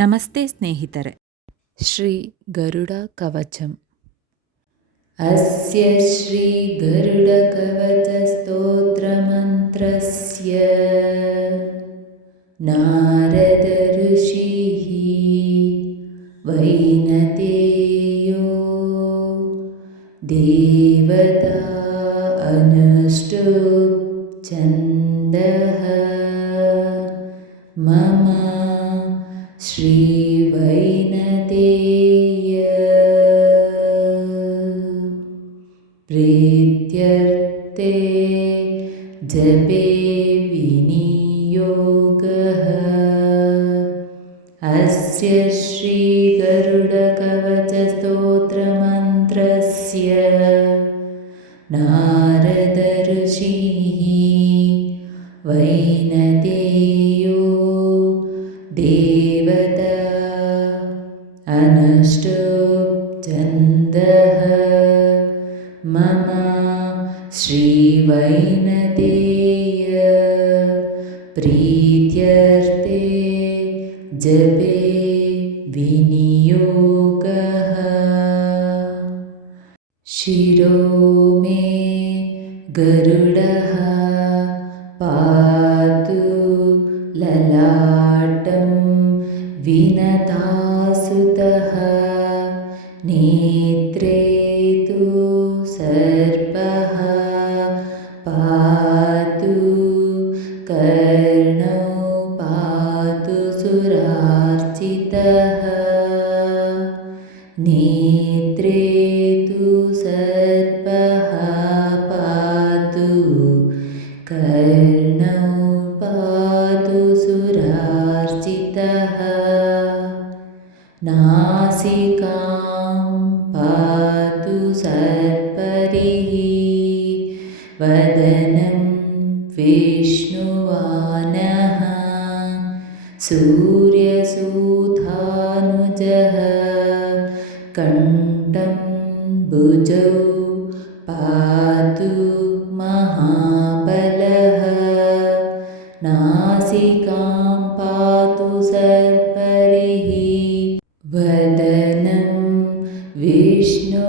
ನಮಸ್ತೆ ಸ್ನೇಹಿತರೆ ಶ್ರೀ ಗರುಡ ಕವಚಂ अस्य श्रीगरुडकवचस्तोत्रमन्त्रस्य नारदऋषिः वैनतेयो देवता अनुष्टु छन्दः मम श्रीवैनतेय। प्रीत्यर्थे जपे विनियोगः। अस्य श्रीगरुडकवचस्तोत्रमन्त्रस्य। नारदऋषिः प्रीत्यर्थे जपे विनियोगः। शिरो मे गरुडः पातु ललाटं विनतासुतः। नेत्रे तु सर्पः पातु पातु सुरार्चितः नासिकां पातु सर्परिः वदनं विष्णुवानः सूर्यसूथानुजः नासिकां पातु सर्परिः। वदनं विष्णुवाहनः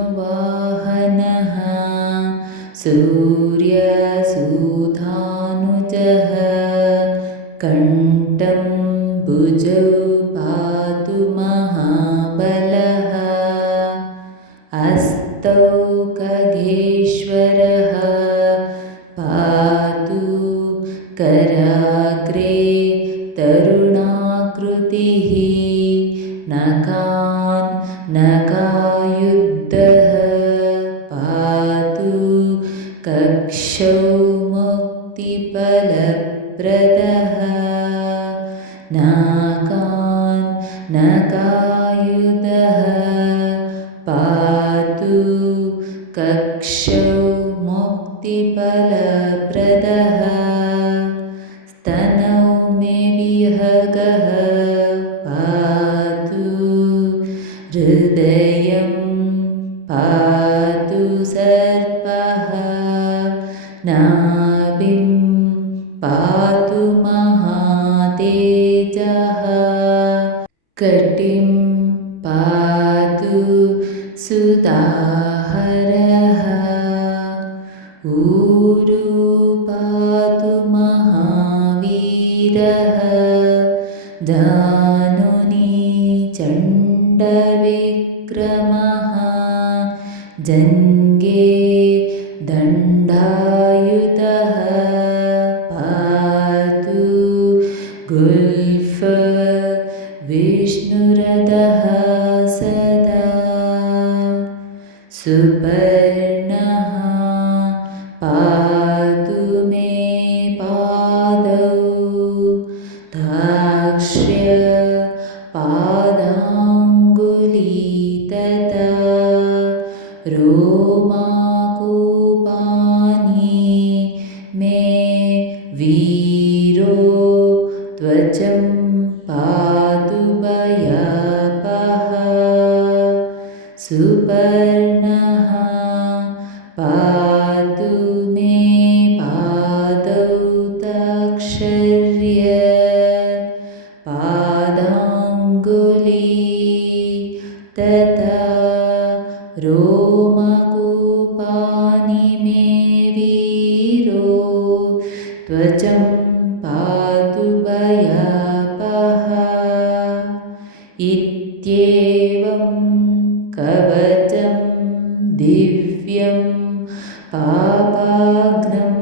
सूर्यसूथानुजः कण्ठं भुजौ कराग्रे तरुणाकृतिः नखान् नखायुद्धः पातु कक्षौ मुक्तिफलप्रदः पातु हृदयं पातु सर्पः नाभिं पातु महातेजः। कटिं पातु सुदाहरः ऊरु दानुनी चण्डविक्रमः जङ्गे दण्डायुधः पातु गुल्फ विष्णुरथः सदा सुपर्णः पादाङ्गुली तथा रोमाकूपानि मे वीरो त्वचं पातु भयापः सुपर्णः इत्येवं कवचं दिव्यं पापाग्नं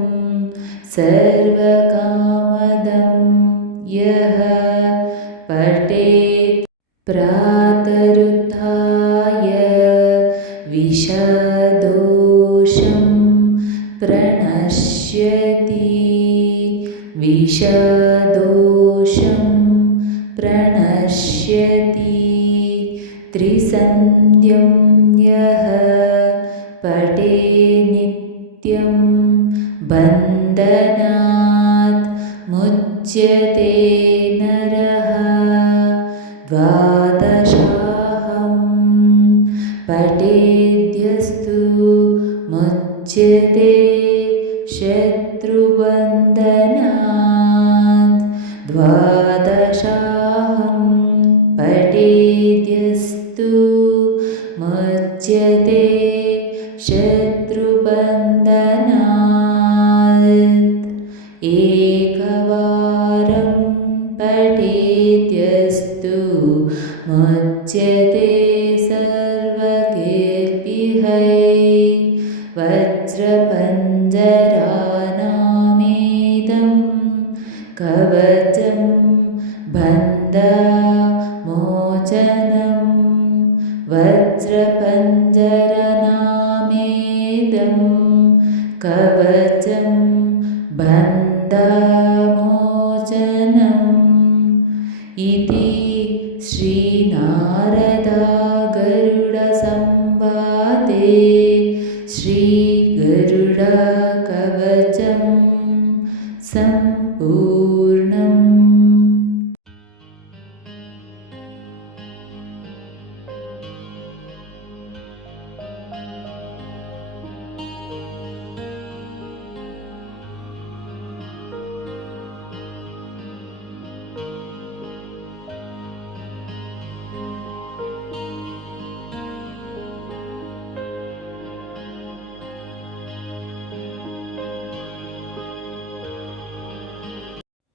सर्वकामदं यः पठेत् प्रातरुत्थाय विषदोषं प्रणश्यति विषदोषं त्रिसन्ध्यं यः पठे नित्यं बन्धनात् मुच्यते नरः द्वादशाहं पठेद्यस्तु मुच्यते शत्रुबन्धनात् द्वादशाहं पठेद्यस्तु मुच्यते शत्रुबन्धनात्। एकवारं पठेद्यस्तु मुच्यते सर्वकेर्पिहै वज्रपञ्जरानामेदं कवचं बन्धमोचनं इति श्रीनारदागरुडसंवादे